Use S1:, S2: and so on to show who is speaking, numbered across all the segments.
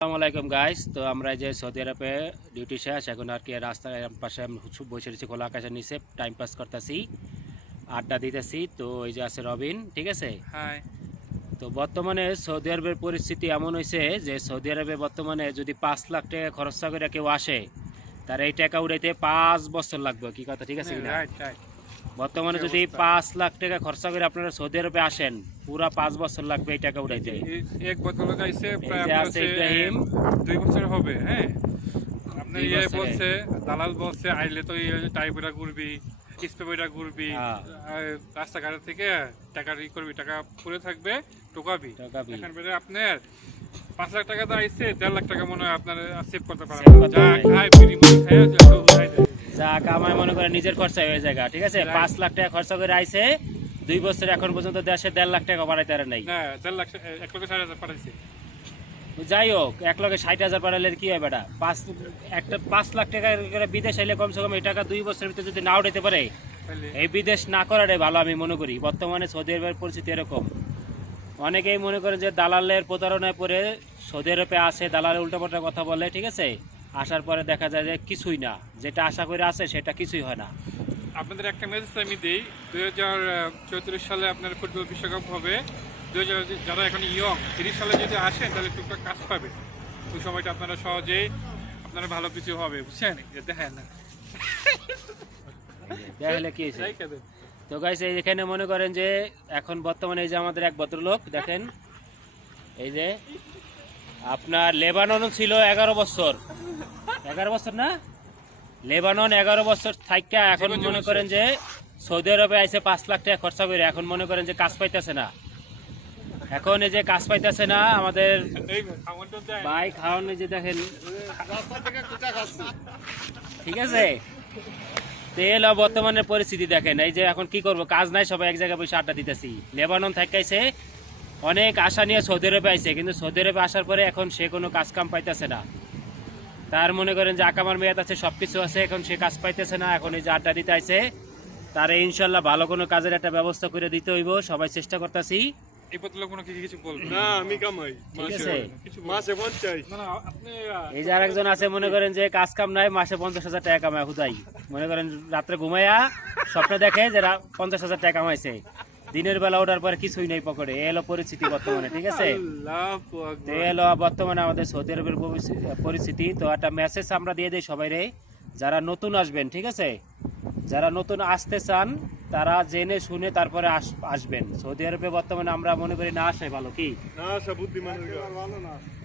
S1: আসসালামু আলাইকুম গাইস তো আমরা যে সৌদি আরবে ডিউটি শেষ এখন আর কি রাস্তার পাশে বসে রয়েছি খোলা আকাশের নিচে টাইম পাস করতেছি আড্ডা দিতেছি। তো এই যে আছে রবিন ঠিক আছে? তো বর্তমানে সৌদি আরবের পরিস্থিতি এমন হয়েছে যে সৌদি আরবে বর্তমানে যদি পাঁচ লাখ টাকা খরচা করে কেউ আসে তার এই টাকা উড়াইতে পাঁচ বছর লাগবে। কি কথা ঠিক আছে
S2: রাইট
S1: বর্তমানে যদি পাঁচ লাখ টাকা খরচা করে আপনারা সৌদি আরবে আসেন পুরা পাঁচ বছর লাগবে এই টাকা
S2: এক বছর
S1: ইব্রাহিম।
S2: দুই বছর হবে হ্যাঁ ইয়ে বলছে দালাল বলছে আইলে তো ঘুরবি
S1: হ্যাঁ।
S2: রাস্তাঘাট থেকে টাকা ই করবি টাকা পড়ে থাকবে টোকাবি। বেড়ে আপনার পাঁচ লাখ টাকা তো আইছে দেড় লাখ টাকা মনে হয় আপনার সেভ করতে
S1: করতে
S2: যা। খায় খায়
S1: মনে করে নিজের খরচা হয়ে যায় ঠিক আছে? পাঁচ লাখ টাকা খরচা করে আইছে দুই বছর এখন পর্যন্ত দেশে দেড় লাখ টাকা বাড়াইতে পারে নাই।
S2: পাঠাইছে।
S1: যাই হোক এক লক্ষে ষাট হাজার বাড়ালে কি হয় বেটা? পাঁচ একটা পাঁচ লাখ টাকা করে বিদেশ আইলে কমসে কম এই টাকা দুই বছরের ভিতরে যদি না উঠাইতে পারে এই বিদেশ না করাটাই ভালো আমি মনে করি। বর্তমানে সৌদি আরবের পরিস্থিতি এরকম। অনেকেই মনে করে যে দালালের প্রতারণায় পরে সৌদি আরবে আসে দালালের উল্টোপাল্টা কথা বলে ঠিক আছে? আসার পরে দেখা যায় যে কিছুই না। যেটা আশা করে আসে সেটা কিছুই হয় না।
S2: আপনাদের একটা মেসেজ আমি দিই দুই হাজার চৌত্রিশ সালে আপনার ফুটবল বিশ্বকাপ হবে। দুই হাজার যারা এখন ইয়ং তিরিশ সালে যদি আসেন তাহলে টুকটাক কাজ পাবে। ওই সময়টা আপনারা সহজেই আপনারা ভালো কিছু হবে বুঝছেন? দেখেন না।
S1: দেখলে কি হয়েছে? তো গাইস এখানে মনে করেন যে এখন বর্তমানে এই যে আমাদের এক ভদ্রলোক দেখেন এই যে আপনার লেবানন ছিল এগারো বছর। এগারো বছর না? লেবানন এগারো বছর থাইকা এখন মনে করেন যে সৌদি আরবে আইসে পাঁচ লাখ টাকা খরচা করে এখন মনে করেন যে কাজ পাইতেছে না। এখন এই যে কাজ পাইতেছে না আমাদের। ভাই খাওয়ান যে দেখেন। ঠিক আছে? তেল বর্তমানের পরিস্থিতি দেখেন। এই যে এখন কি করব? কাজ নাই সবাই এক জায়গায় বসে আড্ডা দিতেছি। লেবানন থাকাইছে অনেক আশা নিয়ে সৌদি আরবে আইছে কিন্তু সৌদি আরবে আসার পরে এখন সে কোনো কাজ কাম পাইতেছে না। তার মনে করেন যে আকামার মেয়াদ আছে সবকিছু আছে এখন সে কাজ পাইতেছে না এখন এই যে আড্ডা দিতে আইছে তারে ইনশাল্লাহ ভালো কোনো কাজের একটা ব্যবস্থা করে দিতে হইব সবাই চেষ্টা করতেছি।
S2: এই পত্র কোনো কিছু কিছু বলবেন?
S3: না আমি কামাই
S1: ঠিক আছে।
S2: কিছু
S3: মাসে পঞ্চাশ।
S2: না না আপনি আহ,
S1: এই যে আরেকজন আছে মনে করেন যে কাজ কাম নাই মাসে পঞ্চাশ হাজার টাকা কামায় হুদাই। মনে করেন রাত্রে ঘুমাইয়া স্বপ্ন দেখে যে রা- পঞ্চাশ হাজার টাকা কামাইছে। দিনের বেলা ওঠার পরে কিছুই নেই পকেটে। এ হলো পরিস্থিতি বর্তমানে ঠিক আছে? তো এ হলো বর্তমানে আমাদের সৌদি আরবের পরিস্থিতি- তো একটা মেসেজ আমরা দিয়ে দিই সবাই রে যারা নতুন আসবেন ঠিক আছে? যারা নতুন আসতে চান তারা জেনে শুনে তারপরে আস- আসবেন। সৌদি আরবে বর্তমানে আমরা মনে করি না আসাই ভালো কি?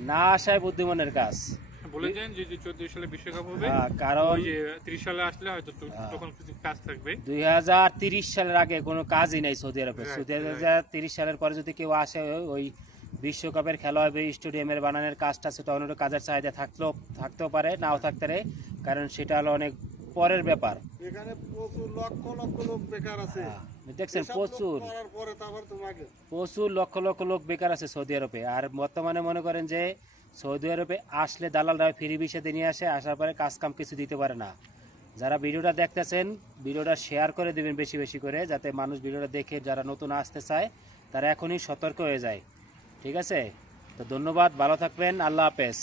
S3: না
S1: আসাই বুদ্ধিমানের কাজ।
S2: বলে দেন যে যে চৌত্রিশ সালে বিশ্বকাপ হবে।
S1: কারণ
S2: ত্রিশ সালে আসলে হয়তো
S1: হ্যাঁ।
S2: তখন কিছু কাজ থাকবে।
S1: দুই হাজার তিরিশ সালের আগে কোনো কাজই নাই সৌদি আরবে
S2: Right,
S1: সৌদি হাজার তিরিশ সালের পরে যদি কেউ আসে ওই- বিশ্বকাপের খেলা হবে স্টেডিয়ামের বানানোর কাজটা সেটা অন্য কাজের চাহিদা থাকলেও থাকতেও পারে নাও থাকতে পারে কারণ সেটা হলো অনেক পরের ব্যাপার।
S3: এখানে প্রচুর লক্ষ লক্ষ লোক বেকার আছে।
S1: হ্যাঁ, দেখছেন প্রচুর। প্রচুর লক্ষ লক্ষ লোক বেকার আছে সৌদি আরবে। আর বর্তমানে মনে করেন যে সৌদি আরবে আসলে দালালরা ফ্রি বিষয়ে নিয়ে আসে, আসার পরে কাজ কাম কিছু দিতে পারে না। যারা ভিডিওটা দেখতেছেন, ভিডিওটা শেয়ার করে দেবেন বেশি বেশি করে, যাতে মানুষ ভিডিওটা দেখে যারা নতুন আসতে চায়, তারা এখনই সতর্ক হয়ে যায়। ঠিক আছে? তো ধন্যবাদ, ভালো থাকবেন, আল্লাহ হাফেজ।